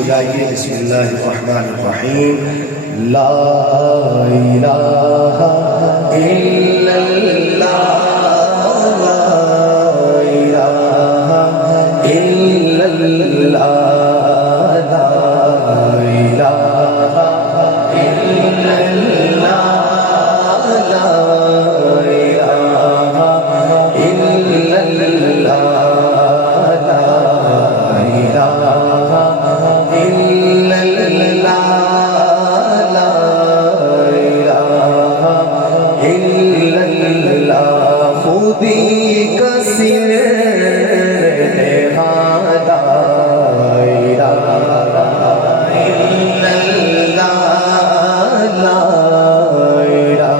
ہو جائیے. بسم اللہ الرحمن الرحیم. لا الہ الا اللہ لا الہ الا اللہ لا الہ الا اللہ لا الہ الا اللہ لا الہ الا اللہ لا الہ الا اللہ. خودی کا سر لا الہ الا اللہ لا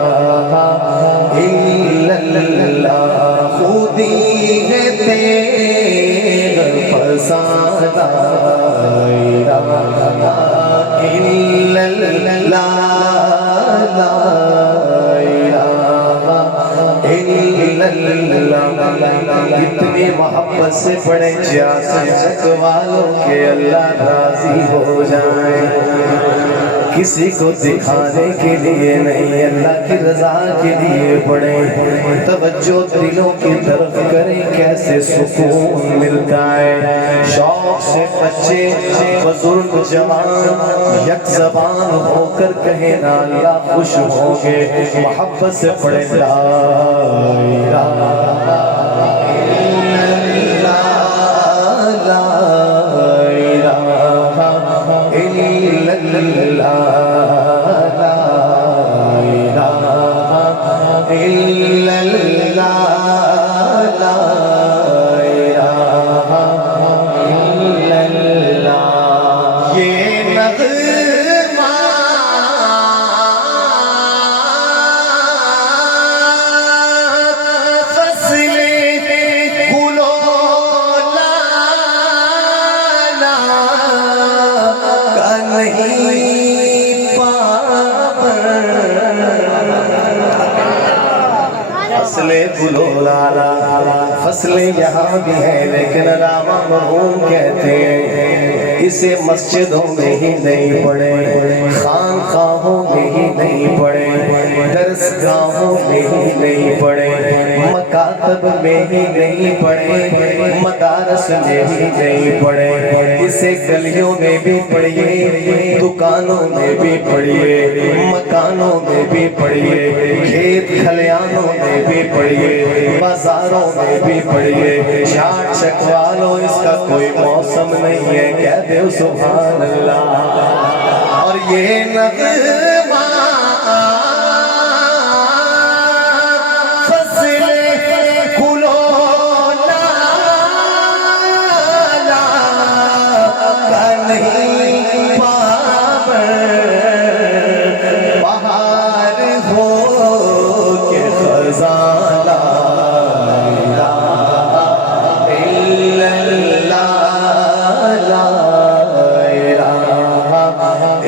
الہ الا اللہ. خودی ہے تیغ فسان لا الہ الا اللہ لا الہ الا اللہ. اتنی محبت سے پڑھیں جیسے والوں کے اللہ راضی ہو جائیں. کسی کو دکھانے کے لیے نہیں اللہ کی رضا کے لیے پڑھیں. توجہ دلوں کی طرف کریں کیسے سکون ملتا ہے. شوق سے بچے بزرگ جوان یک زبان ہو کر کہیں نا اللہ خوش ہوں گے. محبت سے پڑھیں لا الہ الا اللہ لا الہ الا اللہ لا الہ الا اللہ لا الہ الا اللہ. یہ نغمہ فصل گلو لالا کا نہیں فصل گلو لالا. فصل یہاں بھی ہے لیکن علامہ مرحوم کہتے ہیں اسے مسجدوں میں ہی نہیں پڑھے, خانقاہوں میں ہی نہیں پڑھے, درس گاہوں میں ہی نہیں پڑھے, مکاتب میں ہی نہیں پڑھے, مدارس میں ہی نہیں پڑھے. اسے گلیوں میں بھی پڑھیے, دکانوں میں بھی پڑھیے, مکانوں میں بھی پڑھیے, کھیت کھلیانوں میں بھی پڑھیے, بازاروں میں بھی پڑھیے. چاٹ چکوالوں اس کا کوئی موسم نہیں ہے, کہہ دے سبحان اللہ. اور یہ نغمہ فصل گلو لالا کا نہیں بہار ہو کے خزاں لا الہ الا اللہ لا الہ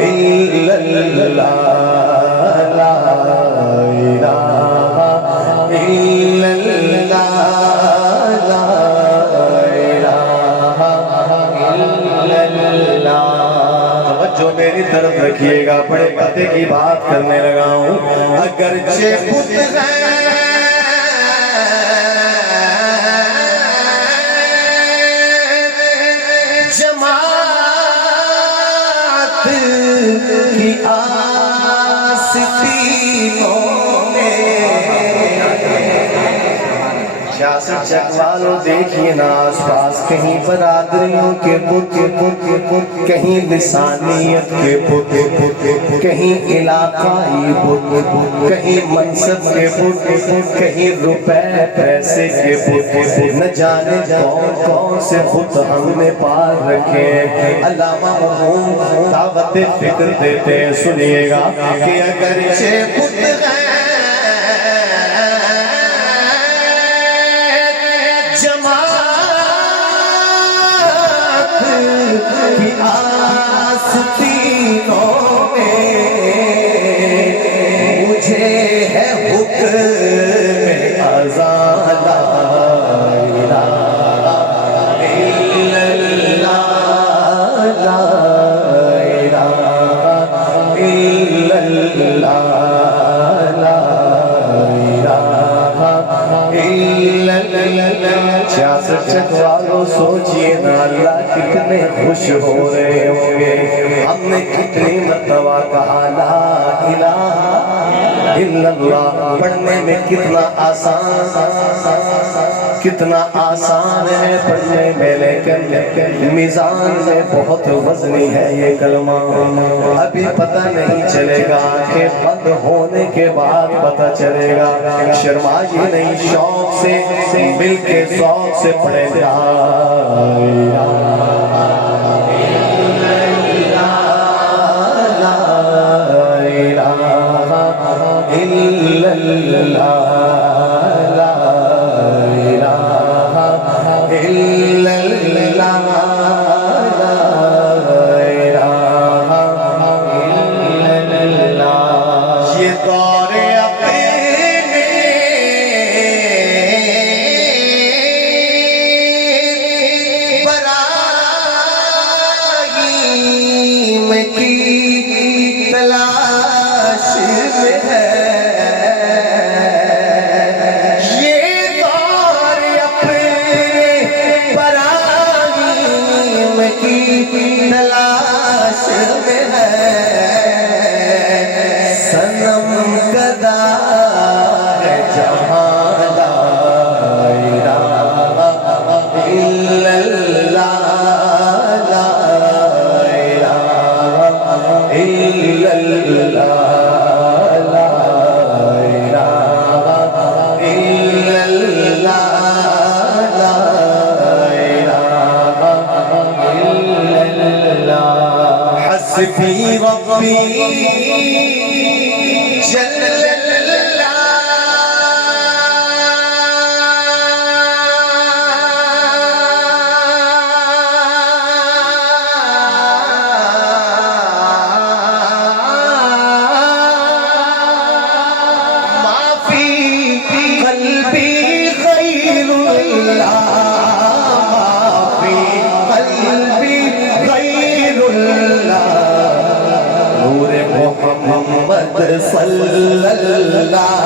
الا اللہ لا الہ الا اللہ لا الہ الا اللہ. توجہ میری طرف رکھیے گا, بڑے پتے کی بات کرنے لگا ہوں. اگرچہ بت ہیں جماعت کی آستینوں میں, سیاست چکوالوں دیکھیے نا آس پاس کہیں برادریوں کے بت, کہیں لسانیت کے بت, کہیں علاقائی بت, کہیں منصب کے بت, کہیں روپے پیسے کے بت. نہ جانے کون کون سے بت ہم نے پال رکھے. علامہ مرحوم دعوت فکر دیتے ہیں, سنیے گا کہ اگرچہ بت ہیں جماعت کی آستینوں میں, مجھے ہے حکم اذان لا الہ الا اللہ لا والوں سوچئے نا اللہ کتنے خوش ہو رہے ہوں گے. ہم نے کتنی مرتبہ کہا لا الہ الا اللہ, پڑھنے میں کتنا آسان ہے پڑھنے میں, لیکن میزان میں بہت وزنی ہے یہ کلمہ. ابھی پتہ نہیں چلے گا کہ بند ہونے کے بعد پتہ چلے گا. شرمائیے نہیں, شوق سے مل کے ذوق سے پڑھے لا حسبی ربی جل اللہ ما فی قلبی غیر اللہ, ما فی قلبی غیر اللہ, نور محمد صلی اللہ